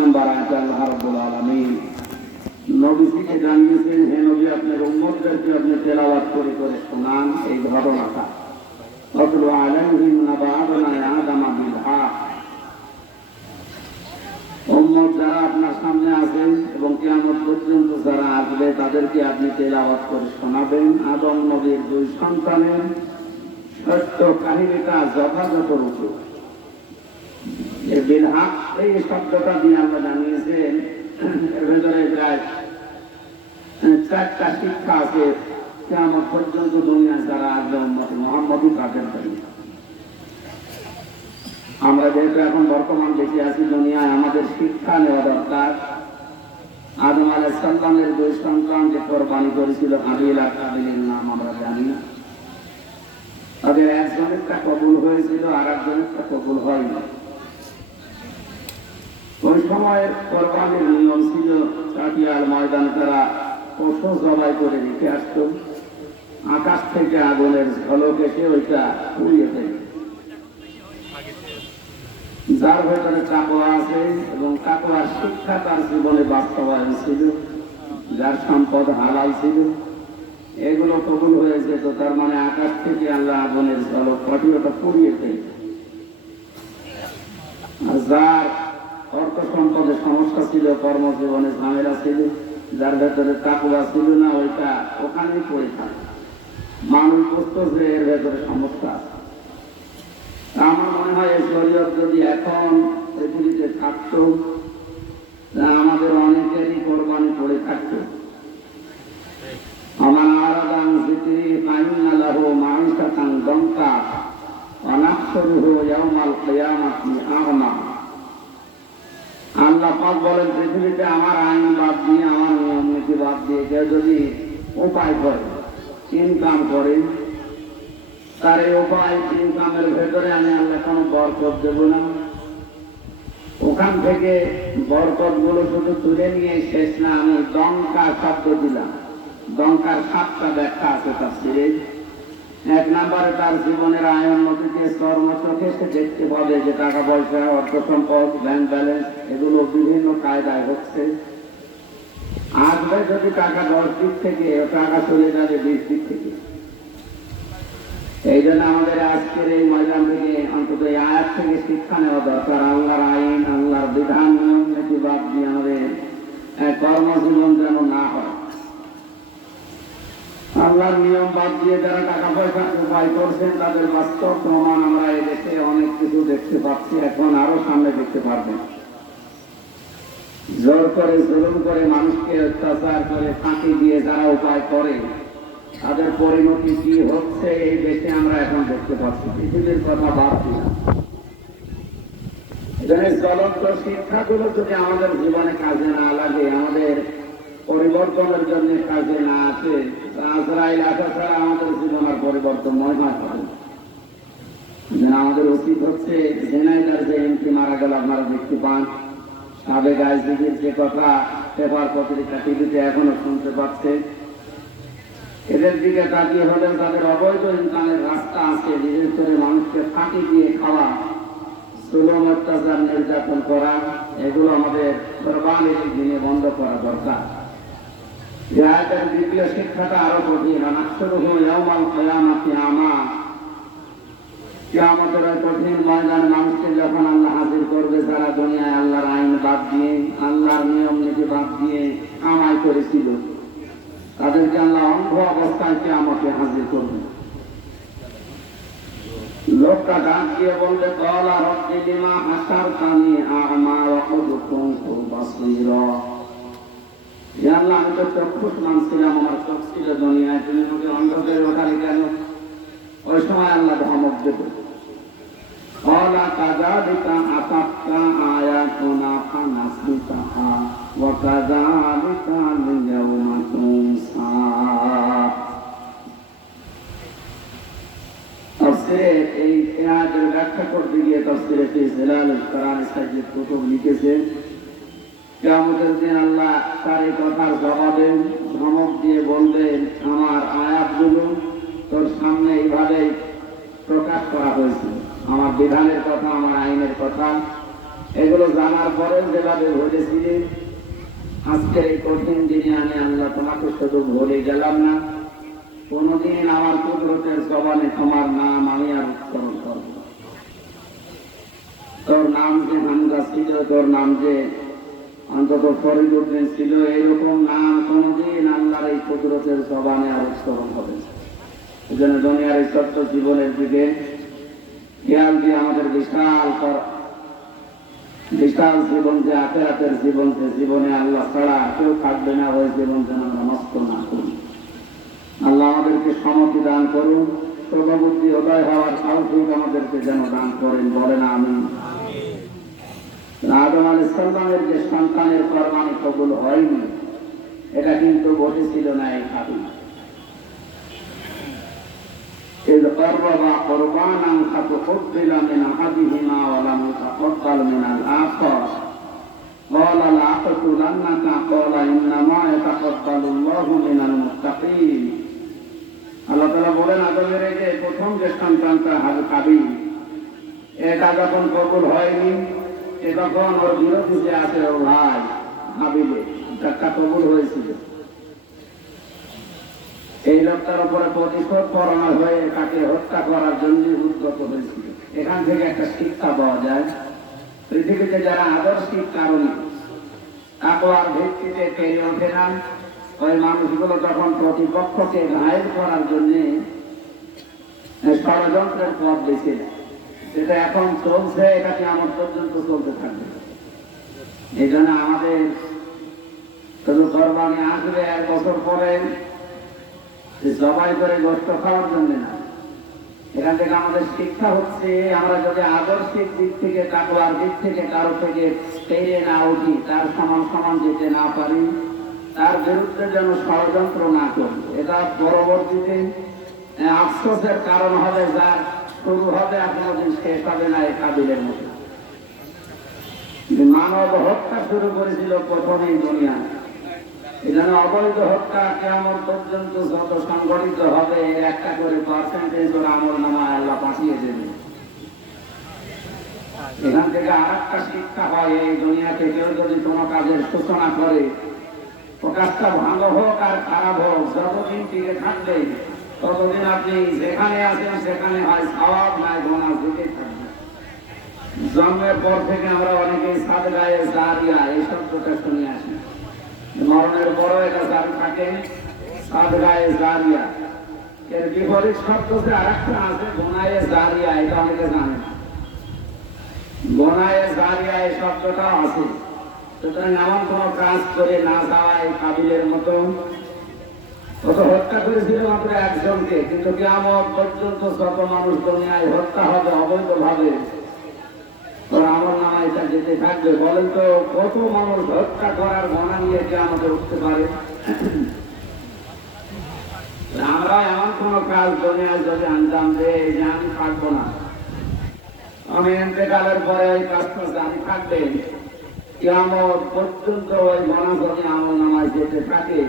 নম্বর আয়াতে আল্লাহ রাব্বুল আলামিন নবীকে জানিয়েছেন, হে নবী, আপনার উম্মতদেরকে আপনি তেলাওয়াত করে করে শোনান এই ঘটনাটা। আতলু আলাইহিম নাবা আবনাই আদম বিল হক। উম্মত যারা আপনার সামনে আছেন এবং কিয়ামত পর্যন্ত যারা আসবে তাদেরকে আপনি তেলাওয়াত করে শোনাবেন আদম নবীর দুই সন্তানের সত্য কাহিনীটা যথাযথ রূপে। বিল হক এই শব্দটা দিয়ে আমরা জানিয়েছেন, এর ভেতরে প্রায় 4টা শিক্ষা আছে কিয়ামত পর্যন্ত দুনিয়ায় যারা আসবে উম্মত মুহাম্মদী তাদের জন্য। আমরা যেহেতু এখন বর্তমান বেঁচে আছি দুনিয়ায়, আমাদের শিক্ষা নেওয়া দরকার। আদম আলাইহিস সালামের দুই সন্তান যে কোরবানি করেছিল, হাবিল আর কাবিলের নাম আমরা জানি না। তাদের একজনেরটা কবুল হয়েছিল আর একজনেরটা কবুল হয়নি। ওই সময়ের কোরবানির নিয়ম ছিল চাটিয়াল ময়দান তারা পশু জবাই করে রেখে আসত, আকাশ থেকে আগুনের ঝলক এসে ওইটা পুড়িয়ে দেয়। যার ভেতরে তাকওয়া আছে এবং তাকওয়ার শিক্ষা তার জীবনে বাস্তবায়ন ছিল, যার সম্পদ হালাল ছিল, এগুলো কবুল হয়ে যেত। তার মানে আকাশ থেকে আল্লাহ আগুনের ঝলক পাঠিয়ে ওটা পুড়িয়ে দেয়। আর যার অর্থ সম্পদের সমস্যা ছিল, কর্মজীবনে ঝামেলা ছিল, যার ভেতরে তাকওয়া ছিল না, ওইটা ওখানেই পড়ে থাকে। মানুষ বুঝতো যে এর ভেতরে সমস্যা আছে। আমার মনে হয় এই শরীয়ত যদি এখন পৃথিবীতে থাকত, আমাদের অনেকেরই কোরবানি পড়ে থাকত। আমার আরাদান যিকরি ফাইন্না লাহু মাঈশাতান দানকা ওয়া নাহশুরুহু ইয়াওমাল কিয়ামাতি আ'মা। আল্লাহ পাক বলেন, পৃথিবীতে আমার আইন বাদ দিয়ে, আমার নিয়ম নীতি বাদ দিয়ে কেউ যদি উপায় করে, ইনকাম করে, তার এই উপায় ইনকামের ভেতরে আমি আল্লাহ কোনো বরকত দেব না। ওখান থেকে বরকত গুলো শুধু তুলে নিয়ে শেষ না, আমি দঙ্কা শব্দ দিলাম। দঙ্কার 7টা ব্যাখ্যা আছে তাফসীরে। 1 নম্বরে তার জীবনের আয় উন্নতিতে চোখে সে দেখতে পাবে যে টাকা পয়সা, অর্থ সম্পদ, ব্যাংক ব্যালেন্স এগুলো বিভিন্ন কায়দায় হচ্ছে। আসবে যদি টাকা 10 দিক থেকে, টাকা চলে যাবে 20 দিক থেকে। এই জন্য আমাদের আজকের এই ময়দান থেকে অন্তত এই আয়াত থেকে শিক্ষা নেওয়া দরকার। আল্লাহর আইন, আল্লাহর বিধান, নিয়ম নীতি বাদ দিয়ে আমাদের কর্মজীবন যেন না হয়। আল্লাহর নিয়ম বাদ দিয়ে যারা টাকা পয়সা উপায় করছেন তাদের বাস্তব প্রমাণ আমরা এই দেশে অনেক কিছু দেখতে পাচ্ছি, এখন আরো সামনে দেখতে পারবেন। জোর করে, জুলুম করে, মানুষকে অত্যাচার করে, ফাঁকি দিয়ে যারা উপায় করে, তাদের পরিণতি কি হচ্ছে এই দেশে আমরা এখন দেখতে পাচ্ছি। পৃথিবীর কথা বাদ দিলাম। এখানে জ্বলন্ত শিক্ষাগুলো যদি আমাদের জীবনে কাজে না লাগে, আমাদের পরিবর্তনের জন্য কাজে না আসে, আজরাইল আসা ছাড়া আমাদের জীবন আর পরিবর্তন নয় হয়। আমাদের উচিত হচ্ছে, ঝিনাইদহের যে এমপি মারা গেল আপনারা দেখতে পান, সাবেক আইজিপির যে কথা পেপার পত্রিকা টিভিতে এখনো শুনতে পাচ্ছে, এদের দিকে তাকিয়ে হলেও তাদের অবৈধ ইনকামের রাস্তা আছে। বিশেষ করে মানুষকে ফাঁকি দিয়ে খাওয়া, জুলুম, অত্যাচার, নির্যাতন করা, এগুলো আমাদের কোরবানির দিনে বন্ধ করা দরকার। দ্বিতীয় শিক্ষাটা আরো কঠিন। নাহশুরুহু ইয়াওমাল কিয়ামাতি আ'মা। কিয়ামতের ওই কঠিন ময়দানে মানুষকে যখন আল্লাহ হাজির করবে, যারা দুনিয়ায় আল্লাহর আইন বাদ দিয়ে, আল্লাহর নিয়ম নীতি বাদ দিয়ে কামাই করেছিল, তাদেরকে আল্লাহ অন্ধ অবস্থায় কিয়ামতে হাজির করবে। লোকটা ডাক দিয়ে বলবে, ক্বালা রাব্বি লিমা হাশারতানি আ'মা ওয়া ক্বাদ কুনতু বাসীরা। ইয়া আল্লাহ, আমি তো চক্ষুষ্মান ছিলাম, আমার চোখ ছিল দুনিয়ায়, তুমি আমাকে অন্ধ করে ওঠালে কেন? ওই সময় আল্লাহ ধমক দেবে, ক্বালা কাযালিকা আতাতকা আয়াতুনা ফানাসিতাহা ওয়া কাযালিকা আল-ইয়াওমা তুনসা। এই আয়াতের ব্যাখ্যা করতে গিয়ে তাফসীরে জিলালুল কোরআন সাইয়্যিদ কুতুব লিখেছেন, কিয়ামতের দিন আল্লাহ তার এই কথার জবাবে ধমক দিয়ে বলবেন, আমার আয়াতগুলো তোর সামনে এইভাবে প্রকাশ করা হয়েছে, আমার বিধানের কথা, আমার আইনের কথা এগুলো জানার পরে যেভাবে ভুলেছিলেন, আজকের এই কঠিন দিনে আমি আল্লাহ তোমাকে শুধু ভুলে গেলাম না, কোনদিন আমার কুদরতের জবানে তোমার নাম আমি আর উচ্চারণ করব। তোর নাম যে হামজা ছিল, তোর নাম যে অন্তত ফরিদুদ্দিন ছিল, এরকম নাম কোনদিন আল্লাহর এই কুদরতের জবানে আর উচ্চারণ হবে। এই জন্য দুনিয়ার এই ছোট্ট জীবনের দিকে খেয়াল দিয়ে আমাদের বিশাল জীবন যে আখিরাতের জীবন, যে জীবনে আল্লাহ ছাড়া কেউ থাকবে না, ওই জীবন যেন আমরা নষ্ট না করি। আল্লাহ আমাদেরকে সমতি দান করুন, সর্ববুদ্ধি হৃদয় হওয়ার তৌফিক আমাদেরকে যেন দান করেন, বলেন আমিন। আদম আলাইহিস সালামের যে সন্তানের কোরবানি কবুল হয়নি, এটা কিন্তু ঘটেছিল না এই হাদিস। إذ قربا قربانا فتقبل من أحدهما ولم يتقبل من الآخر قال لأقتلنك قال إنما يتقبل الله من المتقين। আল্লাহ তাআলা বলেন, আদমের এই যে প্রথম যে সন্তানটা হাবিল, এটা যখন কবুল হয়নি, তখন ওর বিরোধী যে আছে ওর ভাই হাবিলে, একটা কবুল হয়েছিল। এই লোকটার উপরে প্রতিশোধ পরমার হয়ে তাকে হত্যা করার জন্য উদ্যত হয়েছিল। এখান থেকে একটা শিক্ষা পাওয়া যায়, পৃথিবীতে যারা আদর্শিক কারণে তাকওয়ার ভিত্তিতে পেরে ওঠে না, ওই মানুষগুলো যখন প্রতিপক্ষকে ঘায়েল করার জন্য ষড়যন্ত্রের পথ বেছে নেয়, সেটা এখন চলছে, এটা কিয়ামত পর্যন্ত চলতে থাকবে। এই জন্য আমাদের শুধু কোরবানি আসবে 1 বছর পরে জবাই করে গোশত খাওয়ার জন্য না। এখান থেকে আমাদের শিক্ষা হচ্ছে, আমরা যদি আদর্শিক দিক থেকে, তাকওয়ার দিক থেকে কারো থেকে পেরে না উঠি, তার সমান সমান যেতে না পারি, তার বিরুদ্ধে যেন ষড়যন্ত্র না করি। এটা পরবর্তীতে আফসোসের কারণ হবে, যার শুরু হবে আর কোনোদিন শেষ হবে না। এই কাবিলের মতো মানব হত্যা শুরু করেছিল প্রথমেই দুনিয়া। এখানে অবৈধ হত্যা কিয়ামত পর্যন্ত যত সংগঠিত হবে, এর একটা করে পার্সেন্টেজ ওর আমলনামায় আল্লাহ পাঠিয়ে দেবে। এখান থেকে আরেকটা শিক্ষা হয়, এই দুনিয়াতে কেউ যদি কোনো কাজের সূচনা করে, ও কাজটা ভালো হোক আর খারাপ হোক, যতদিন টিকে থাকবে ততদিন আপনি যেখানে আছেন সেখানে হয় সওয়াব নাই গুনাহ দিতে থাকবে। জন্মের পর থেকে আমরা অনেকেই সাদগায়ে জারিয়া এই শব্দটা শুনে আসি, মরণের পরও এটা জারি থাকে, সাদগায়ে জারিয়া। এর বিপরীত শব্দ যে আরেকটা আছে গুনায়ে জারিয়া, এটা অনেকে জানে না। গুনায়ে জারিয়া এই শব্দটা আছে। সুতরাং এমন কোন কাজ করে না যাওয়া এই কাবিলের মতো। কত হত্যা করেছিল মাত্র একজনকে, কিন্তু কিয়ামত পর্যন্ত যত মানুষ দুনিয়ায় হত্যা হবে অবৈধভাবে, তোর আমার নামে এটা যেতে থাকবে। বলেন তো কত মানুষ হত্যা করার গণা নিয়ে কিয়ামতে উঠতে পারে? আমরা এমন কোন কাজ দুনিয়ায় যদি আঞ্জাম দেই যে আমি থাকবো না, আমি ইন্তেকালের পরে ওই কাজটা জানি থাকবে, কিয়ামত পর্যন্ত ওই গণা যদি আমল নামায় যেতে থাকে,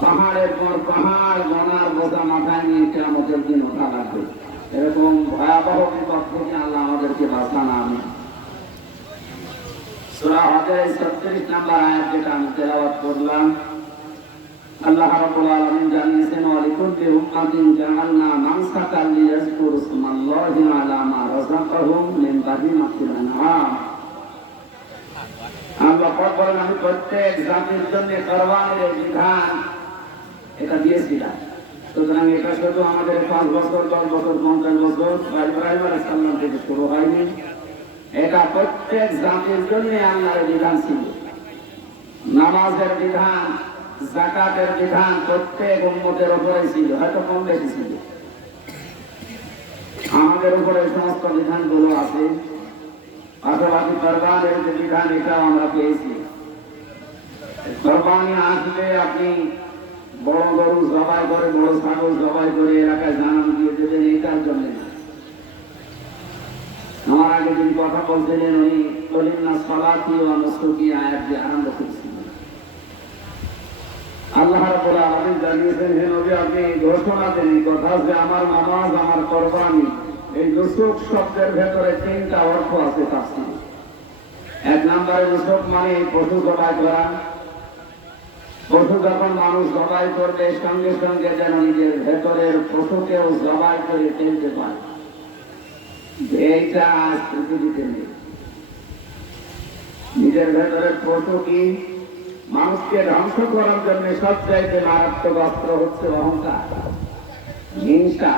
পাহাড়ের পর পাহাড় গণার বোঝা মাথায় নিয়ে কিয়ামতের দিন ওঠা লাগবে। এরকম ভয়াবহ বিপদ থেকে আল্লাহ আমাদেরকে বাঁচান, আমিন। সূরা হজের 36 নম্বর আয়াত যেটা আমি তেলাওয়াত করলাম, আল্লাহ রাব্বুল আলামিন জানিয়েছেন, ওয়ালিকুল্লি উম্মাতিন জাআলনা মানসাকান লিয়াযকুরু ইসমাল্লাহি আলা মা রাযাকাহুম মিন বাহিমাতিল আনআম। আল্লাহ পাক বলেন, আমি প্রত্যেক জাতির জন্য কুরবানির বিধান এটা দিয়েছিলাম। সুতরাং এটা শুধু আমাদের 5 বছর, 10 বছর, 50 বছর ইব্রাহিম আলাইহিস সালাম থেকে শুরু হয়নি, এটা প্রত্যেক জাতির জন্য আল্লাহর বিধান ছিল। নামাজের বিধান, যাকাতের বিধান প্রত্যেক উম্মতের উপরে ছিল, হয়তো কম বেশি ছিল। আমাদের উপরে সমস্ত বিধানগুলো আছে, পাশাপাশি কোরবানির যে বিধান এটাও আমরা পেয়েছি। কোরবানি আসলে আপনি বড় গরু জবাই করে, বড় ছাগল জবাই করে এলাকায় জানান দিয়ে দেবেন, এটার জন্য। আমার আগে যিনি কথা বলছিলেন, উনি কলিন্না সালাতি ওয়া নুসুকি আয়াত দিয়ে আরম্ভ করেছিলেন। আল্লাহ রাব্বুল আলামিন জানিয়েছেন, হে নবী আপনি ঘোষণা দেন এই কথা যে আমার নামাজ, আমার কোরবানি, এই নুসুক শব্দের ভেতরে 3টা অর্থ আছে তাফসীরে। এক নম্বরে নুসক মানে পশু জবাই করা। পশু যখন মানুষ জবাই করবে সঙ্গে সঙ্গে যেন নিজের ভেতরের পশুকেও জবাই করে ফেলতে পারে, এইটা আজ পৃথিবীতে নেই। নিজের ভেতরের পশু কি মানুষকে ধ্বংস করার জন্য সবচাইতে মারাত্মক অস্ত্র হচ্ছে অহংকার, হিংসা,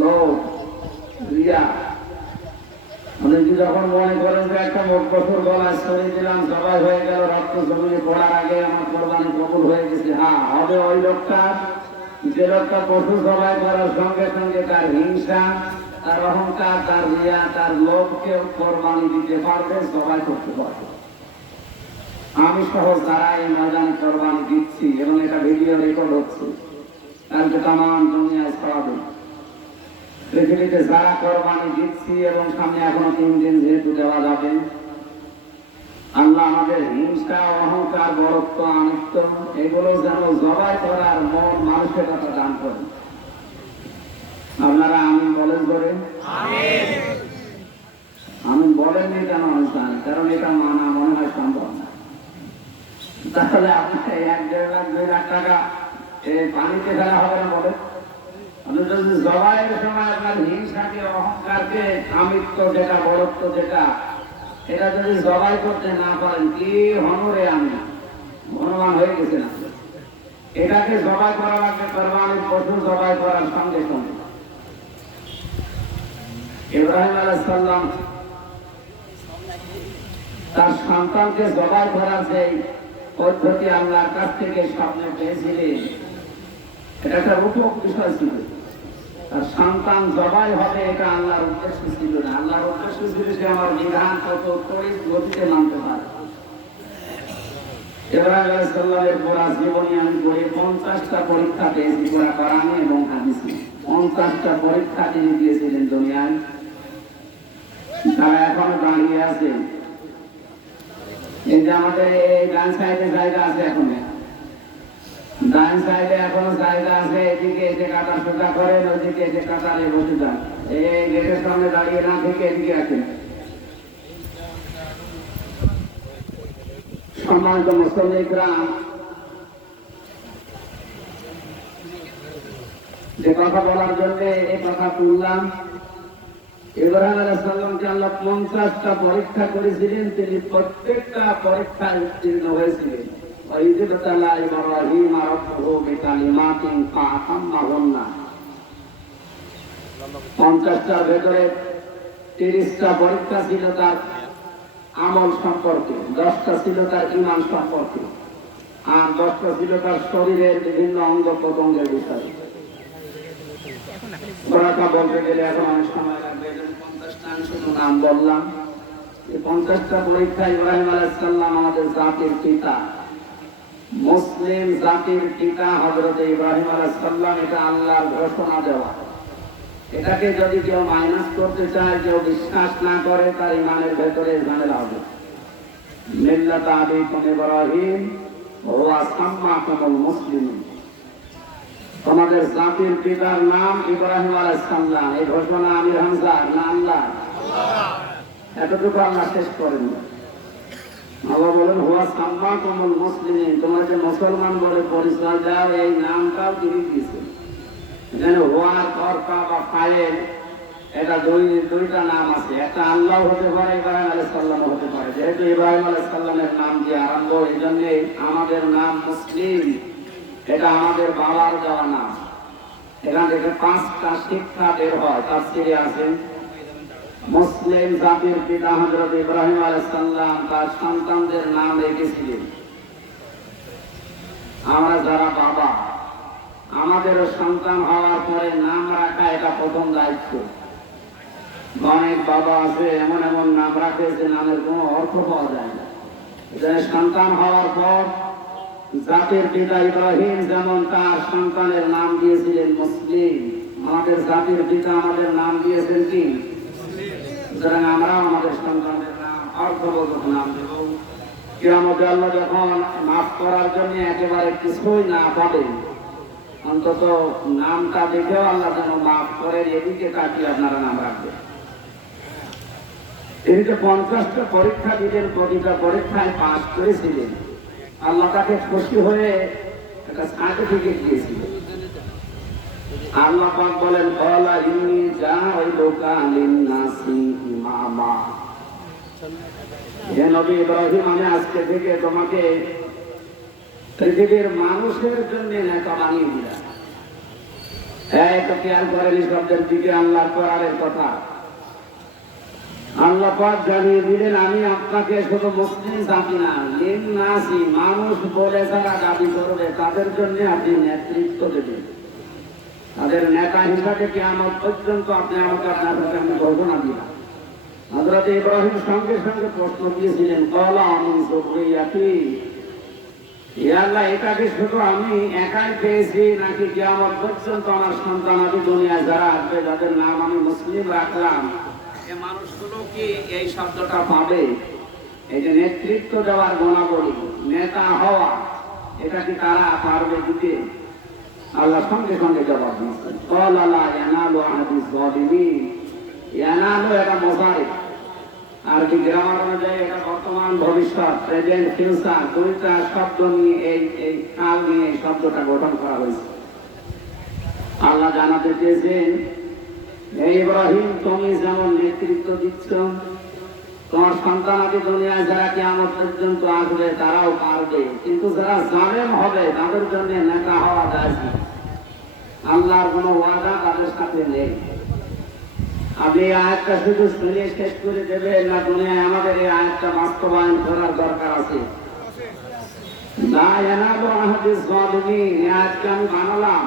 লোভ, রিয়া। অনেকে যখন মনে করেন যে একটা পশুর গলায় ছড়িয়ে দিলাম, জবাই হয়ে গেল, রক্ত জমিয়ে পড়ার আগে আমার কোরবানি কবুল হয়ে গেছে, হ্যাঁ হবে ওই লোকটা যে লোকটা পশু জবাই করার সঙ্গে সঙ্গে তার হিংসা, তার অহংকার, তার রিয়া, তার লোভকে কোরবানি দিতে পারবে, জবাই করতে পারবে। আমি সহ যারা এই ময়দানে কোরবানি দিচ্ছি এবং এটা ভিডিও রেকর্ড হচ্ছে, কালকে তামাম দুনিয়ায় ছড়াবে। পৃথিবীতে যারা কোরবানি দিচ্ছি এবং সামনে এখনো 3 দিন যেহেতু দেওয়া যাবে, আল্লাহ আমাদের হিংসা, অহংকার, বরত্ব, আমিত্ব এগুলো যেন জবাই করার মন মানসিকতা দান করেন। আপনারা আমিন বলেন করে? আমিন বলেননি কেন? কারণ এটা মানা মনে হয় সম্ভব না। তাহলে আপনাকে 1-1.5 লাখ 2 লাখ টাকা পানিতে ফেলা হবে না বলে? আপনি যদি জবাইয়ের সময় আপনার হিংসাকে, অহংকারকে, আমিত্ব যেটা, বড়ত্ব যেটা, এটা যদি জবাই করতে না পারেন, কি হনরে আমি হনুমান হয়ে গেছে না, এটাকে জবাই করা লাগবে কোরবানির পশু জবাই করার সঙ্গে সঙ্গে। ইব্রাহিম আলাইহিস সালাম তার সন্তানকে জবাই করার যে পদ্ধতি আল্লাহর কাছ থেকে স্বপ্নে পেয়েছিলেন, এটা একটা রূপক বিষয় ছিল। তার সন্তান জবাই হবে এটা আল্লাহর উদ্দেশ্য ছিল না। আল্লাহর উদ্দেশ্য ছিল যে আমার বিধান কত তড়িৎ গতিতে মানতে পারে। ইব্রাহিম আলাইহিস সালামের পুরা জীবনী আমি পড়ে 50টা পরীক্ষা পেয়েছি, পুরা কোরআনে এবং হাদিসে 50টা পরীক্ষা তিনি দিয়েছিলেন দুনিয়ায়। তারা এখনো দাঁড়িয়ে আছে। এই যে আমাদের এই ডান সাইডে জায়গা আছে, এখন ডান সাইডে এখনো জায়গা আছে, এদিকে এসে কাটা সোজা করেন, ওইদিকে এসে কাটারে বসে যান। এই গেটের সামনে দাঁড়িয়ে না থেকে এদিকে আসেন। সম্মানিত মুসল্লিরা, যে কথা বলার জন্য এই কথা তুললাম, ইব্রাহিম আলাইহিস সালামকে আল্লাহ 50টা পরীক্ষা করেছিলেন, তিনি প্রত্যেকটা পরীক্ষায় উত্তীর্ণ হয়েছিলেন। ইব্রাহিম রাব্বুহু বিকালিমাতিন ফাআতাম্মাহুন্না। 50টার ভেতরে 30টা পরীক্ষা ছিল তার আমল সম্পর্কে, 10টা ছিল তার ঈমান সম্পর্কে, আর 10টা ছিল তার শরীরের বিভিন্ন অঙ্গ প্রত্যঙ্গের বিষয়ে। কথা বলতে গেলে এখন অনেক সময় লাগবে, 50টা আমি শুধু নাম বললাম। এই 50টা পরীক্ষা ইব্রাহিম আলাইহিস সালাম আমাদের জাতির পিতা, মুসলিম জাতির পিতা হযরত ইব্রাহিম আলাইহিস সালাম, এটা আল্লাহর ঘোষণা দেওয়া। এটাকে যদি কেউ মাইনাস করতে চায়, কেউ বিশ্বাস না করে, তার ইমানের ভেতরে ঝামেলা হবে। মিল্লাত আবিকুম ইব্রাহিম ওয়া সাম্মাকুমুল মুসলিমিন। তোমাদের জাতির পিতার নাম ইব্রাহিম আলাইহিস সালাম, এই ঘোষণা আমির হামজার না আল্লাহ? এতটুকু আল্লাহ শেষ করেন। আল্লাহ বলেন হুয়া সাম্মাকুমুল মুসলিমিন, তোমরা যে মুসলমান বলে পরিচয় দাও, এই নামটাও তিনি দিয়েছেন। এখানে হুয়ার কর্তা বা ফাইল, এটা দুইটা নাম আছে। একটা আল্লাহ হতে পারে, ইব্রাহিম আলাইহিস সালাম হতে পারে। যেহেতু ইব্রাহিম আলাইহিস সালামের নাম দিয়ে আরম্ভ, এই জন্য আমাদের নাম মুসলিম, এটা আমাদের বাবার দেওয়া নাম। এখান থেকে 5টা শিক্ষা বের হয়। তাফসীরে আছে, মুসলিম জাতির পিতা হযরত ইব্রাহিম আলাইহিস সালাম তার সন্তানদের নাম রেখেছিলেন। আমরা যারা বাবা, আমাদেরও সন্তান হওয়ার পরে নাম রাখা এটা প্রথম দায়িত্ব। অনেক বাবা আছে এমন এমন নাম রাখে যে নামের কোনো অর্থ পাওয়া যায় না। সন্তান হওয়ার পর জাতির পিতা ইব্রাহিম যেমন তার সন্তানের নাম দিয়েছিলেন মুসলিম, আমাদের জাতির পিতা আমাদের নাম দিয়েছেন কি? সুতরাং আমরা আমাদের সন্তানের নাম অর্থবোধক নাম দেব। কিয়ামতে আল্লাহ যখন মাফ করার জন্য একেবারে কিছুই না পাবেন, অন্তত নামটা দেখেও আল্লাহ যেন মাফ করেন, এদিকে তাকিয়ে আপনারা নাম রাখবেন। তিনি যে 50টা পরীক্ষা দিলেন, প্রতিটা পরীক্ষায় পাস করেছিলেন। আল্লাহ তাকে খুশি হয়ে একটা সার্টিফিকেট দিয়েছিলেন। আল্লাহ পাক বলেন, ক্বালা ইন্নী জাইলুকা লিন-নাসি ইমামা। হে নবী ইব্রাহিম, আমি আজকে থেকে তোমাকে পৃথিবীর মানুষের জন্য নেতা বানিয়ে দিলাম। হ্যাঁ, তো খেয়াল করেন এই শব্দের দিকে, আল্লাহর কোরআনের কথা। আল্লাহ পাক জানিয়ে দিলেন, আমি আপনাকে শুধু মুসলিম জাতি না, লিন-নাসি, মানুষ বলে যারা দাবি করবে তাদের জন্য আপনি নেতৃত্ব দেবেন। তাদের নেতা হিসাবে কিয়ামত পর্যন্ত আপনি আমাকে আপনার আমি ঘোষণা দিলাম। হযরত ইব্রাহিম সঙ্গে সঙ্গে প্রশ্ন দিয়েছিলেন, ক্বালা মিন যুররিয়াতি, ইয়া আল্লাহ, এটাকে শুধু আমি একাই পেয়েছি নাকি কিয়ামত পর্যন্ত আমার সন্তান আদি দুনিয়ায় যারা আসবে, যাদের নাম আমি মুসলিম রাখলাম, এই মানুষগুলো কি এই শব্দটা পাবে? এই যে নেতৃত্ব দেওয়ার গুণাবলী, নেতা হওয়া, এটা কি তারা পারবে দিতে? আল্লাহ সঙ্গে সঙ্গে জবাব দিয়েছেন, ক্বালা লা ইয়ানালু আহদিজ যালিমিন। ইয়ানালু এটা মুযারি, আরবি গ্রামার অনুযায়ী এটা বর্তমান, ভবিষ্যৎ, প্রেজেন্ট, ফিউচার, দুইটা শব্দ নিয়ে এই কাল নিয়ে এই শব্দটা গঠন করা হয়েছে। আল্লাহ জানাতে চেয়েছেন, হে ইব্রাহিম, তুমি যেমন নেতৃত্ব দিচ্ছ, তোমার সন্তানাদি দুনিয়ায় যারা কিয়ামত পর্যন্ত আসবে তারাও পারবে, কিন্তু যারা জালেম হবে তাদের জন্য নেতা হওয়া যায় না। আল্লাহর কোনো ওয়াদা তাদের সাথে নেই। আপনি এই আয়াতটা শুধু শুনে শেষ করে দেবেন না, দুনিয়ায় আমাদের এই আয়াতটা বাস্তবায়ন করার দরকার আছে। লা ইয়ানালু আহদিজ যালিমিন, এই আয়াতটা আমি বানালাম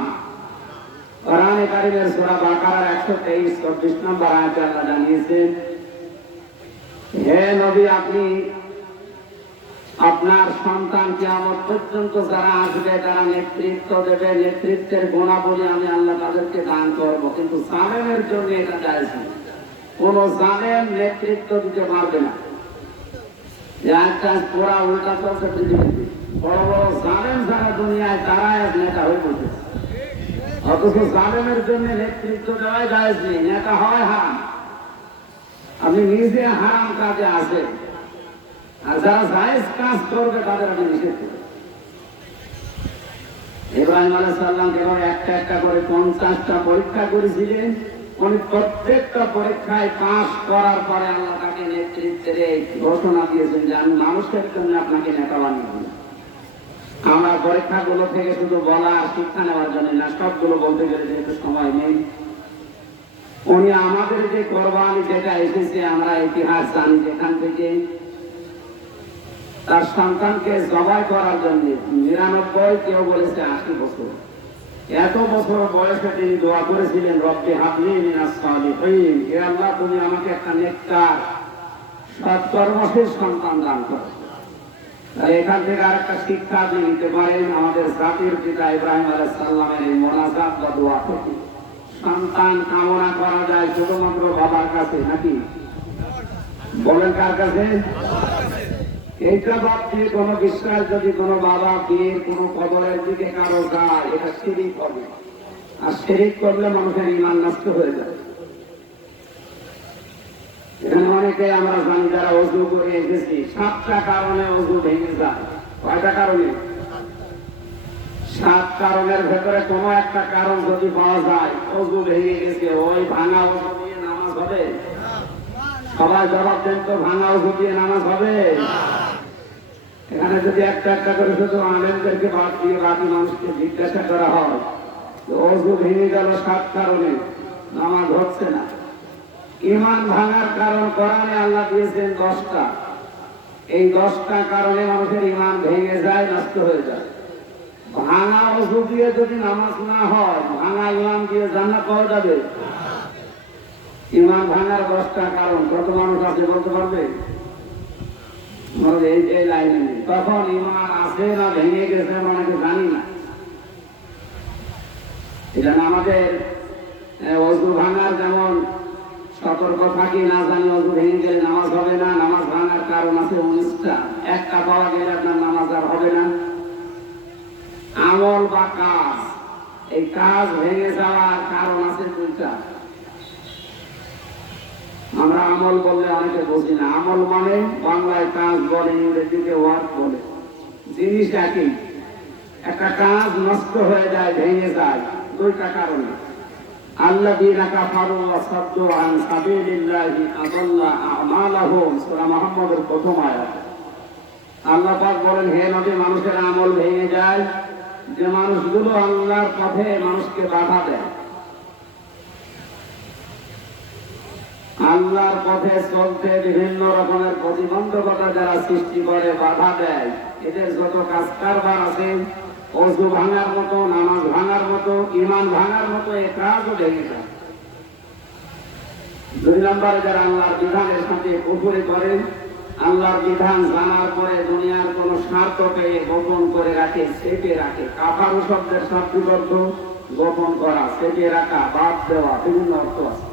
কোরআনে কারীমের সূরা বাকারার 123-24 নম্বর আয়াতে আল্লাহ জানিয়েছেন, হে নবী, আপনি আপনার সন্তান কিয়ামত পর্যন্ত যারা আসবে তারা নেতৃত্ব দেবে, নেতৃত্বের গুণাবলী আমি আল্লাহ তাদেরকে দান করব, কিন্তু জালেমের জন্য এটা জায়েজ না। কোন জালেম নেতৃত্ব দিতে পারবে না। একটা পুরা উল্টা চলছে পৃথিবীতে। বড় বড় জালেম যারা দুনিয়ায়, তারা এক নেতা হয়ে পড়েছে, অথচ জালেমের জন্য নেতৃত্ব দেওয়াই জায়েজ নেই, নেতা হয় হারাম। আপনি নিজে হারাম কাজে আছে, আর যারা জায়েজ কাজ করবে তাদের আপনি নিষেধ করবেন। ইব্রাহিম আলাইহিস সালাম কেবল একটা একটা করে 50টা পরীক্ষা করেছিলেন। উনি প্রত্যেকটা পরীক্ষায় পাস করার পরে আল্লাহ তাকে নেতৃত্বের এই ঘোষণা দিয়েছেন যে আমি মানুষের জন্য আপনাকে নেতা বানিয়ে দিলাম। আমরা পরীক্ষাগুলো থেকে শুধু বলা আর শিক্ষা নেওয়ার জন্য না, সবগুলো বলতে গেলে যেহেতু সময় নেই, উনি আমাদের যে কোরবানি যেটা এসেছে, আমরা ইতিহাস জানি যেখান থেকে তার সন্তানকে জবাই করার জন্য 99, কেউ বলেছে 80 বছর, এত বছর বয়সে তিনি দোয়া করেছিলেন, রব্বি হাবলি মিনাস সালিহিন, হে আল্লাহ, তুমি আমাকে একটা নেককার সৎকর্মশীল সন্তান দান করো। এখান থেকে আরেকটা শিক্ষা আপনি নিতে পারেন আমাদের জাতির পিতা ইব্রাহিম আলাইহিস সালামের এই মোনাজাত বা দোয়া থেকে। সন্তান কামনা করা যায় শুধুমাত্র বাবার কাছে নাকি? বলেন কার কাছে? এইটা বাদ দিয়ে কোন বিশ্বাস যদি কোনো বাবা বিয়ের কোন কবরের দিকে কারো যায়, এটা শিরিক হবে, আর শিরিক করলে মানুষের ঈমান নষ্ট হয়ে যায়। এখানে অনেকে আমরা জানি যারা ওযু করে এসেছি, 7টা কারণে ওযু ভেঙে যায়। কয়টা কারণে? 7 কারণের ভেতরে কোনো একটা কারণ যদি পাওয়া যায় ওযু ভেঙে গেছে, ওই ভাঙা ওযু দিয়ে নামাজ হবে? সবাই জবাব দেন তো, ভাঙা ওযু দিয়ে নামাজ হবে? এখানে যদি একটা একটা করে শুধু আলেমদেরকে বাদ দিয়ে বাকি মানুষকে জিজ্ঞাসা করা হয়, ওযু ভেঙে গেল 7 কারণে, নামাজ হচ্ছে না। ঈমান ভাঙার কারণ কোরআনে আল্লাহ দিয়েছেন 10টা। এই 10টা কারণে মানুষের ঈমান ভেঙে যায়, নষ্ট হয়ে যায়। ভাঙা ওযু দিয়ে যদি নামাজ না হয়, ভাঙা ঈমান দিয়ে জান্নাত পাওয়া যাবে? ঈমান ভাঙার 10টা কারণ কত মানুষ আছে বলতে পারবে? এই লাইনে তখন ঈমান আছে না ভেঙে গেছে অনেকে জানি না। এটা আমাদের ওযু ভাঙার যেমন সতর্ক থাকি, না জানি ওযু ভেঙে গেলে নামাজ হবে না। নামাজ ভাঙার কারণ আছে 19টা, একটা পাওয়া গেলে আপনার নামাজ আর হবে না। আমল বা কাজ, এই কাজ ভেঙে যাওয়ার কারণ আছে 2টা। আমরা আমল বললে অনেকে বুঝি না। আমল মানে বাংলায় কাজ বলে, ইংরেজিতে ওয়ার্ক বলে, জিনিস একই। একটা কাজ নষ্ট হয়ে যায়, ভেঙে যায় দুইটা কারণে। আল্লাযীনা কাফারু ওয়া সাদ্দু আন সাবিলিল্লাহি আযাল্লা আমালাহুম, সূরা মুহাম্মদের প্রথম আয়াত। আল্লাহ পাক বলেন, হে নবী, মানুষের আমল ভেঙে যায় যে মানুষগুলো আল্লাহর পথে মানুষকে বাধা দেয়। আল্লাহর পথে চলতে বিভিন্ন রকমের প্রতিবন্ধকতা যারা সৃষ্টি করে, বাধা দেয়, এদের যত কাজ কারবার আছে, ওযু ভাঙার মতো, নামাজ ভাঙার মতো, ঈমান ভাঙার মতো, এ কাজও ভেঙে যায়। দুই নম্বরে যারা আল্লাহর বিধানের সাথে কুফরি করে, আল্লাহর বিধান জানার পরে দুনিয়ার কোন স্বার্থ পেয়ে গোপন করে রাখে, চেপে রাখে। কাফারু শব্দের শাব্দিক অর্থ গোপন করা, চেপে রাখা, বাদ দেওয়া, বিভিন্ন অর্থ আছে।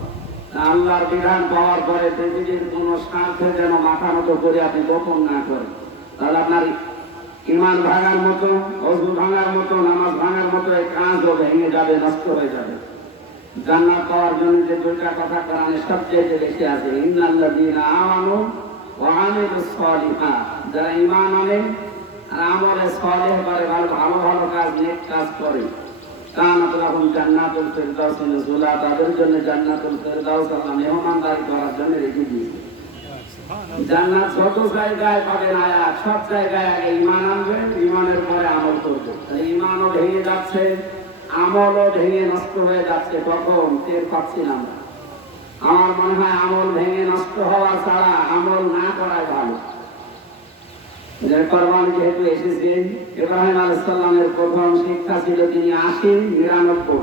আল্লাহর বিধান পাওয়ার পরে পৃথিবীর কোন স্বার্থে যেন মাথা মতো করে আপনি গোপন না করেন, তাহলে আপনার ঈমান ভাঙার মতো, ওযু ভাঙার মতো, নামাজ ভাঙার মতো এই কাজও ভেঙে যাবে, নষ্ট হয়ে যাবে। জান্নাত পাওয়ার জন্য যে দুইটা কথা কোরআনে সবচেয়ে বেশি আছে, ইন্নাল্লাযীনা আমানু ওয়া আমিলুস সালিহাত, যারা ঈমান আনে আর আমলে সালেহ করে, ভালো ভালো কাজ, নেক কাজ করে, কানাত লাহুম জান্নাতুল ফিরদাউস নুজুলা, তাদের জন্য জান্নাতুল ফিরদাউস আল্লাহ মেহমানদারি করার জন্য রেখে দিয়েছে। জান্নাত যত জায়গায় পাবেন আয়াত, সব জায়গায় আগে ঈমান আনবেন, ঈমানের পরে আমল করবেন। তাহলে ঈমানও ভেঙে যাচ্ছে, আমলও ভেঙে নষ্ট হয়ে যাচ্ছে, তখন টের পাচ্ছি না আমরা। আমার মনে হয় আমল ভেঙে নষ্ট হওয়া ছাড়া আমল না করাই ভালো। কোরবানি যেহেতু এসেছে, ইব্রাহিম আলাইহিস সালামের প্রথম শিক্ষা ছিল তিনি 80, 99,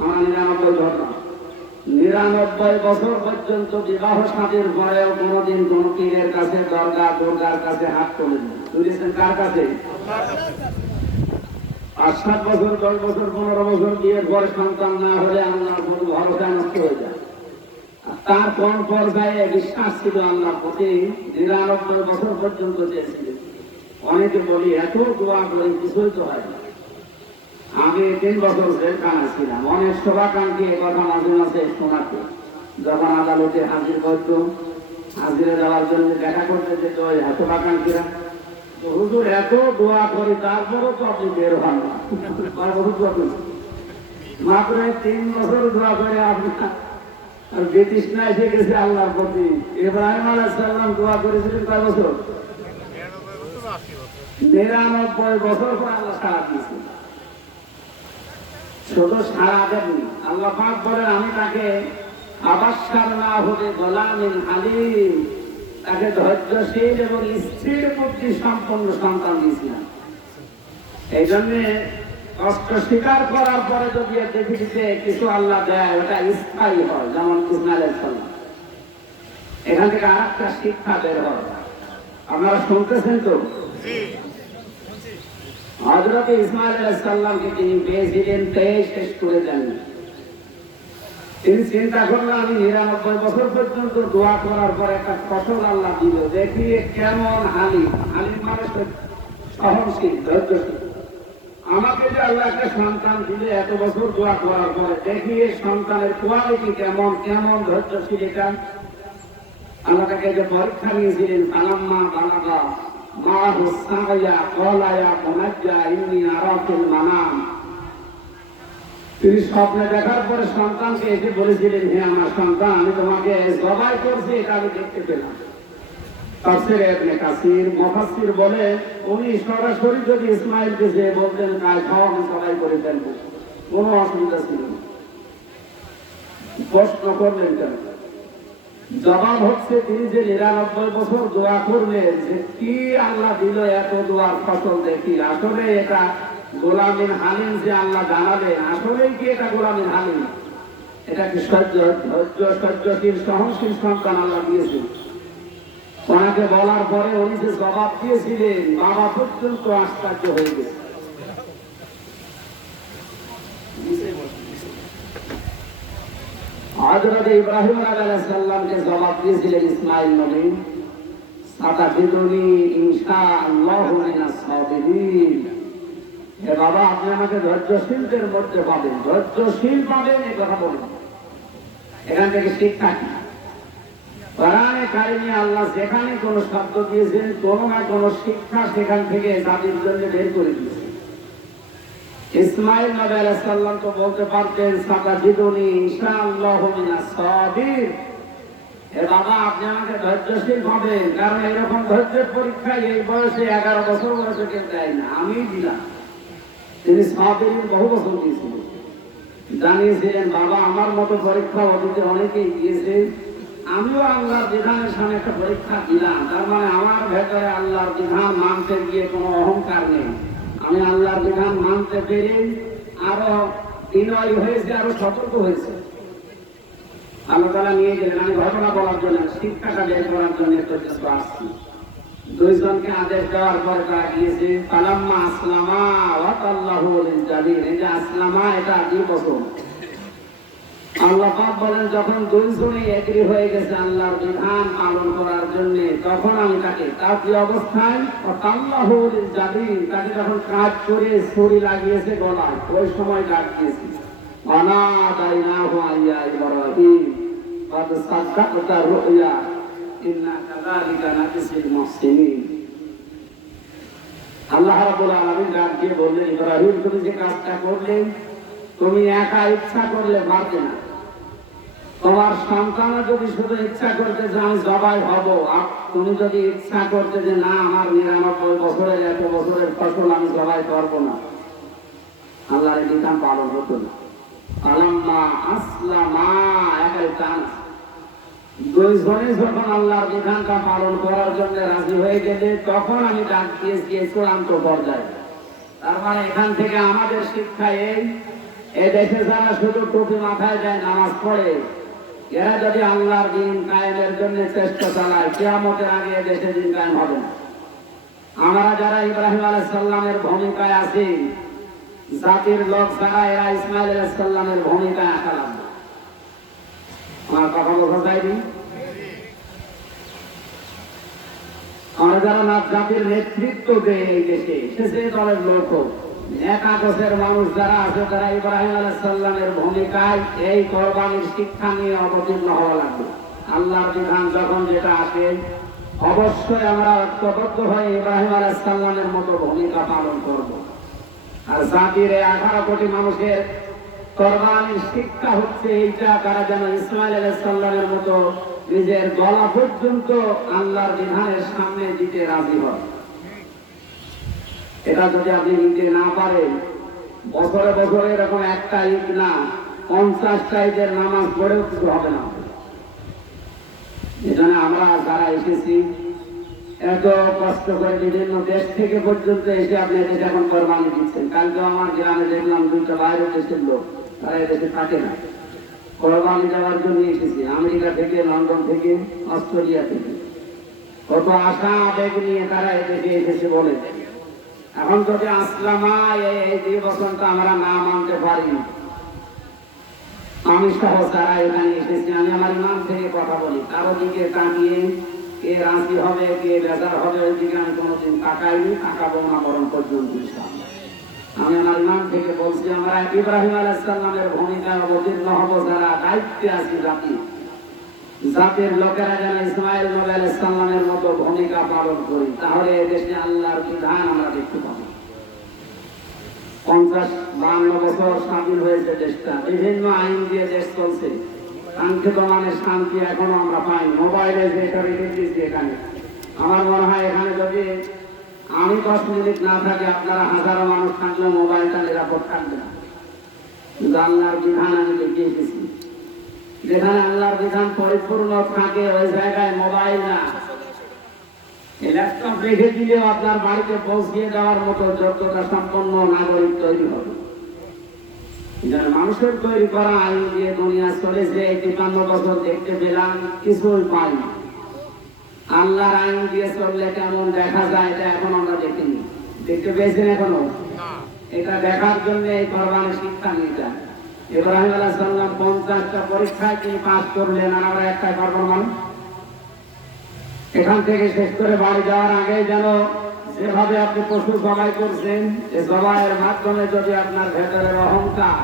আমরা 99 ধরলাম। 99 বছর পর্যন্ত বিবাহ শাদীর পরেও কোনদিন কোন পীরের কাছে, দরগা দুর্গার কাছে হাত তোলেননি। তুলেছেন কার কাছে? 5-7 বছর, 10 বছর, 15 বছর বিয়ের পরে সন্তান না হলে আল্লাহর প্রতি ভরসা নষ্ট হয়ে যায়। তার কোন পর্যায়ে বিশ্বাস ছিল আল্লাহর প্রতি, 99 বছর পর্যন্ত চেয়েছিলেন। অনেকে বলি এত দোয়া করে কিছুই তো হয় না। আমি 3 বছর জেলখানায় ছিলাম, অনেক শোভাকাঙ্ক্ষী এ কথা মাঝে মাঝে শোনাতো। যখন আদালতে হাজির করতো, হাজিরে যাওয়ার জন্য দেখা করতে যেত ওই শোভাকাঙ্ক্ষীরা, হুজুর এত দোয়া করি তারপরও তো আপনি বের হন না। মাত্র 3 বছর দোয়া করে আপনার আর বেতৃষ্ণা এসে গেছে আল্লাহর প্রতি। ইব্রাহিম আলাইহিস সালাম দোয়া করেছিলেন কয় বছর? 99 বছর পর আল্লাহ সাড়া দিয়েছেন। শুধু সাড়া দেননি, আল্লাহ পাক বলেন, আমি তাকে আবাসসারনাহু বিগুলামিন হালিম, তাকে ধৈর্যশীল এবং স্থির বুদ্ধি সম্পন্ন সন্তান দিয়েছিলাম। এই জন্য কষ্ট স্বীকার করার পরে যদি পৃথিবীতে কিছু আল্লাহ দেয়, ওটা স্থায়ী হয়, যেমন ইসমাঈল আলাইহিস সালাম। এখান থেকে আরেকটা শিক্ষা বের হয়, আপনারা শুনতেছেন তো? হযরত ইসমাঈল আলাইহিস সালামকে তিনি পেয়েছিলেন, শেষ করে দেন। তিনি চিন্তা করলেন, আমি 99 বছর পর্যন্ত দোয়া করার পর একটা ফসল আল্লাহ দিল, দেখি কেমন হালিম। হালিম মানে সহনশীল, ধৈর্যশীল। আমাকে যে আল্লাহ একটা সন্তান দিলে এত বছর দোয়া করার পরে, দেখি এই সন্তানের কোয়ালিটি কেমন, কেমন ধৈর্যশীল। এটা আল্লাহ তাকে যে পরীক্ষা নিয়েছিলেন, আলাম্মা বালাগা মাহু সায়া ক্বালা ইয়া বুনাইয়া ইন্নী আরা ফিল মানাম, তিনি স্বপ্নে দেখার পরে সন্তানকে এসে বলেছিলেন, হে আমার সন্তান, আমি তোমাকে জবাই করছি, এটা আমি দেখতে পেলাম। তাফসীরে ইবনে কাসির মুফাসসির বলে, উনি সরাসরি যদি ইসমাঈলকে যে বলতেন কাজ খাও, আমি জবাই করে ফেলবো, কোনো অসুবিধা ছিল না। প্রশ্ন করলেন কেন? জবাব হচ্ছে, তিনি যে 99 বছর দোয়া করলেন, যে কি আল্লাহ দিল এত দোয়ার ফসল দেখি, আসলে এটা গোলামিন হালিম যে আল্লাহ জানালেন, আসলেই কি এটা গোলামিন হালিম? এটা কি সহ্যশীল, সহনশীল সন্তান আল্লাহ দিয়েছেন। ওনাকে বলার পরে উনি যে জবাব দিয়েছিলেন, বাবা পর্যন্ত আশ্চর্য হয়ে গেছে। হযরত ইব্রাহিম আলাইহিস সালামকে জবাব দিয়েছিলেন ইসমাঈল নবী, সাতাজিদুনি ইনশাআল্লাহু মিনাস সাবিরিন, হে বাবা, আপনি আমাকে ধৈর্যশীলদের মধ্যে পাবেন, ধৈর্যশীল পাবেন, এই কথা বলুন। এখান থেকে শিক্ষা কি? কোরআনে কারিমে আল্লাহ যেখানে কোন শব্দ দিয়েছেন, কোনো না কোনো শিক্ষা সেখান থেকে জাতির জন্য বের করে দিয়েছেন। ইসমাইল নবী আলাইহিস সালাম তো বলতে পারতেন, সাতাজিদুনি ইনশাআল্লাহু মিনাস সাবির। এ বাবা, আপনি আমাকে ধৈর্যশীল হবেন, কারণ এরকম ধৈর্যের পরীক্ষা এই বয়সে 11 বছর বয়সে কেউ দেয় না, আমি দিলাম। তিনি সাবির বহু বছর দিয়েছিলেন, জানিয়েছিলেন বাবা আমার মতো পরীক্ষা অতীতে অনেকেই দিয়েছে, আমিও আল্লাহর বিধানের সামনে একটা পরীক্ষা দিলাম। তার মানে আমার ভেতরে আল্লাহর বিধান মানতে গিয়ে কোনো অহংকার নেই, আমি আল্লাহর বিধান মানতে পেরে আরো বিনয় হয়েছে, আরো সতর্ক হয়েছে। আল্লাহ তাআলা নিয়ে গেলেন, আমি ঘটনা বলার জন্য, শিক্ষাটা বের করার জন্য পর্যন্ত আসছি। দুইজনকে আদেশ দেওয়ার পরে তারা গিয়েছে, ফালাম্মা আসলামা ওয়া তাল্লাহু লিল জাবিন। এই যে আসলামা, এটা 2 বছর। আল্লাহ পাক বলেন, যখন দুইজনই এগ্রি হয়ে গেছে আল্লাহর বিধান পালন করার জন্য, তখন আমি তাকে, তার কি অবস্থায়, তাল্লাহু লিল জাবিন, তাকে যখন কাজ করে ছুরি লাগিয়েছে গলায়, ওই সময় ডাক দিয়েছে, ওয়ানাদাইনাহু আইয়া ইব্রাহিম ক্বাদ সাদ্দাকতা রুয়া ইন্না কাযালিকা নাজজিল মুহসিনিন। আল্লাহ রাব্বুল আলামিন ডাক দিয়ে বললেন, ইব্রাহিম তুমি যে কাজটা করলে, তুমি একা ইচ্ছা করলে পারবে না। তোমার সন্তান যদি শুধু ইচ্ছা করতে যে আমি জবাই হব, আর তুমি যদি ইচ্ছা করতে যে না আমার 99 বছরের 100 বছরের ফসল আমি জবাই করবো না, আল্লাহর বিধান পালন হতো না। আলাম্মা আসলামা, একাই চান্স। দুইজনে যখন আল্লাহর বিধানটা পালন করার জন্য রাজি হয়ে গেলে, তখন আমি ডাক দিয়েছি চূড়ান্ত পর্যায়ে। তার মানে এখান থেকে আমাদের শিক্ষা এই, দেশে যারা শুধু টুপি মাথায় দেয়, নামাজ পড়ে, এরা যদি আল্লাহর দিন কায়েমের জন্য চেষ্টা চালায়, কিয়ামতের আগে দেশে দিন কায়েম হবে না। আমরা যারা ইব্রাহিম আলাইহিস সালামের ভূমিকায় আছি, জাতির লোক যারা, এরা ইসমাইল আলাইহিস সালামের ভূমিকায় আসা লাগবে। আমার কথা বোঝা যায়নি? আমরা যারা না জাতির নেতৃত্ব দেয় এই দেশে, সে দলের লোক হোক, একাদশের মানুষ যারা আছে, তারা ইব্রাহিম আলাইহিস সালামের ভূমিকায় এই কোরবানির শিক্ষা নিয়ে অবতীর্ণ হওয়া লাগবে। আল্লাহর বিধান যখন যেটা আসে, অবশ্যই আমরা ঐক্যবদ্ধ হয়ে ইব্রাহিম আলাইহিস সালামের মতো ভূমিকা পালন করব। আর জাতির 18 কোটি মানুষের কোরবানির শিক্ষা হচ্ছে এইটা, তারা যেন ইসমাইল আলাইহিস সালামের মতো নিজের গলা পর্যন্ত আল্লাহর বিধানের সামনে দিতে রাজি হয়। এটা যদি আপনি নিতে না পারেন, বছরে বছরে এরকম একটা ঈদ না, 50টা ঈদের নামাজ পড়েও কিছু হবে না। এখানে আমরা যারা এসেছি, এত কষ্ট করে বিভিন্ন দেশ থেকে পর্যন্ত এসে আপনি এদেশে এখন কোরবানি দিচ্ছেন। কালকে আমার গ্রামে দেখলাম 2টা বাইরের দেশের লোক, তারা এদেশে থাকে না, কোরবানি দেওয়ার জন্য এসেছে, আমেরিকা থেকে, লন্ডন থেকে, অস্ট্রেলিয়া থেকে। কত আশা আবেগ নিয়ে তারা এদেশে এসেছে বলে। এখন যদি আসলামা এই 2 বছরটা আমরা না মানতে পারি, আমি সহ যারা এখানে এসেছি, আমি আমার ইমাম থেকে কথা বলি, কারো দিকে তাকিয়ে কে রাজি হবে, কে বেজার হবে, ওই দিকে আমি কোনোদিন তাকাইনি, তাকাবো না, বরং পর্যন্ত আমি আমার ইমাম থেকে বলছি, আমরা ইব্রাহিম আলাইহিস সালামের ভূমিকায় অবতীর্ণ হব যারা দায়িত্বে আছি জাতি, জাতির লোকেরা যেন ইসমাইল নবী আলাইহিস সালামের মতো ভূমিকা পালন করি, তাহলে এদেশে আল্লাহর বিধান আমরা দেখতে পাবো। 50-52 বছর স্বাধীন হয়েছে দেশটা, বিভিন্ন আইন দিয়ে দেশ চলছে, শান্তি দমানের শান্তি এখনো আমরা পাই। মোবাইলে যেটা রেখে দিয়েছি এখানে, আমার মনে হয় এখানে যদি আমি 10 মিনিট না থাকি, আপনারা হাজারো মানুষ থাকলে মোবাইলটা নিরাপদ থাকবে না। কিন্তু আল্লাহর বিধান আমি দেখে এসেছি, যেখানে আল্লাহর বিধান পরিপূর্ণ থাকে, ওই জায়গায় মোবাইল না, ল্যাপটপ রেখে দিলেও আপনার বাড়িতে পৌঁছিয়ে দেওয়ার মতো যোগ্যতা সম্পন্ন নাগরিক তৈরি হবে। মানুষের তৈরি করা আইন দিয়ে দুনিয়া চলেছে, 53 বছর দেখতে পেলাম কিছুই পাই না। আল্লাহর আইন দিয়ে চললে কেমন দেখা যায়, এটা এখন আমরা দেখিনি। দেখতে পেয়েছেন এখনো? এটা দেখার জন্য এই কোরবানির শিক্ষা নিয়ে যান। ইব্রাহিম আলাইহিস সালাম 50টা পরীক্ষায় তিনি পাস করলেন, আর আমরা একটা কোরবান এখান থেকে শেষ করে বাড়ি যাওয়ার আগে যেন যেভাবে আপনি পশু জবাই করছেন, এই জবাইয়ের মাধ্যমে যদি আপনার ভেতরের অহংকার,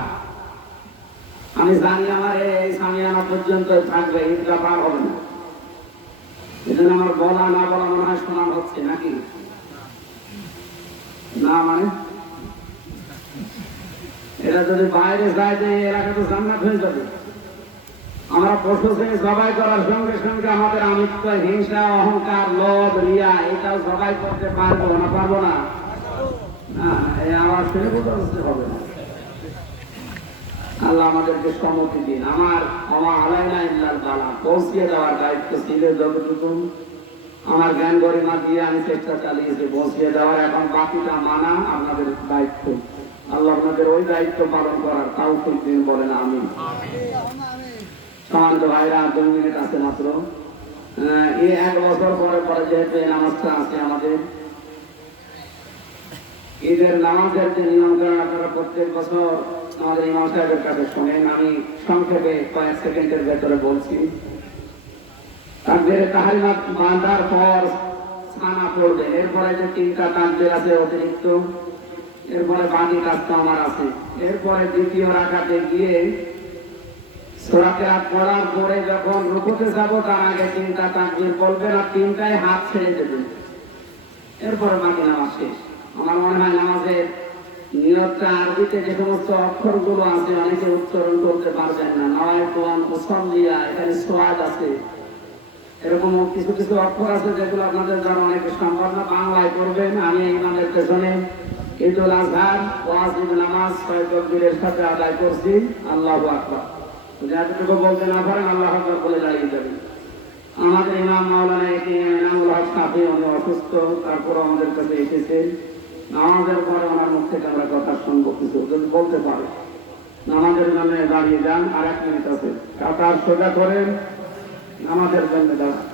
আমি জানি আমার এই সামিয়ানা পর্যন্ত থাকবে, ঈদগাহ পার হবে না, এজন্য আমার বলা না বলা মনে হয় শোনা হচ্ছে নাকি না? মানে এরা যদি বাইরে যায় যে এলাকা তো জান্নাত হয়ে যাবে। আমরা পশুকে জবাই করার সঙ্গে সঙ্গে আমাদের আমিত্ব, হিংসা, অহংকার, লোভ, রিয়া এটাও জবাই করতে পারবো না? পারবো না? এই আওয়াজ থেকে বোঝা হবে না। আল্লাহ আমাদেরকে সম্মতি দিন। আমার আলাইনা ইল্লাল বালা পৌঁছিয়ে দেওয়ার দায়িত্ব ছিল যতটুকু আমার জ্ঞান গরিমা দিয়ে আমি চেষ্টা চালিয়েছি পৌঁছিয়ে দেওয়ার। এখন বাকিটা মানা আপনাদের দায়িত্ব। আল্লাহ আপনাদের ওই দায়িত্ব পালন করার তাওফিক দিন বলেন আমিন। সম্মানিত ভাইরা, 2 মিনিট আছে মাত্র। এই 1 বছর পরে পরে যেহেতু এই নামাজটা আছে আমাদের ঈদের নামাজের যে নিয়ম কানুন আপনারা প্রত্যেক বছর আমাদের ইমাম সাহেবের কাছে শোনেন। আমি সংক্ষেপে কয়েক সেকেন্ডের ভেতরে বলছি। তাকবীরে তাহরিমাত বাঁধার পর ছানা পড়বেন। এরপরে যে 3টা তাকবীর আছে অতিরিক্ত, এরপরে বাকি কাজটা আমার আছে। এরপরে দ্বিতীয় রাকাতে গিয়ে সূরা কিরাত পড়ার পরে যখন রুকুতে যাব তার আগে 3টা তাকবীর বলবেন আর 3টায় হাত ছেড়ে দেবেন। এরপরে বাকি নামাজ শেষ। আমার মনে হয় নামাজের নিয়তটা আরবিতে যে সমস্ত অক্ষরগুলো আছে অনেকে উচ্চারণ করতে পারবেন না। নওয়াইতুন মুসাল্লিয়া, এখানে সোয়াদ আছে, এরকম কিছু কিছু অক্ষর আছে যেগুলো আপনাদের দ্বারা অনেকে সম্ভব না। বাংলায় করবেন। আমি ইমামের পেছনে ঈদুল আজহার ওয়াজিব নামাজ 6 তাকবীরের সাথে আদায় করছি। আল্লাহু আকবার। যতটুকু বলতে না পারেন আল্লাহু আকবার বলে দাঁড়িয়ে যাবেন। আমাদের ইমাম মাওলানা এনামুল হক সাফি উনি অসুস্থ, তারপর আমাদের কাছে এসেছেন। নামাজের পরে ওনার মুখ থেকে আমরা কথা শুনবো, কিছু যদি বলতে পারে। নামাজের জন্য দাঁড়িয়ে যান। আর 1 মিনিট আছে। কাতার সোজা করেন, নামাজের জন্য দাঁড়ান।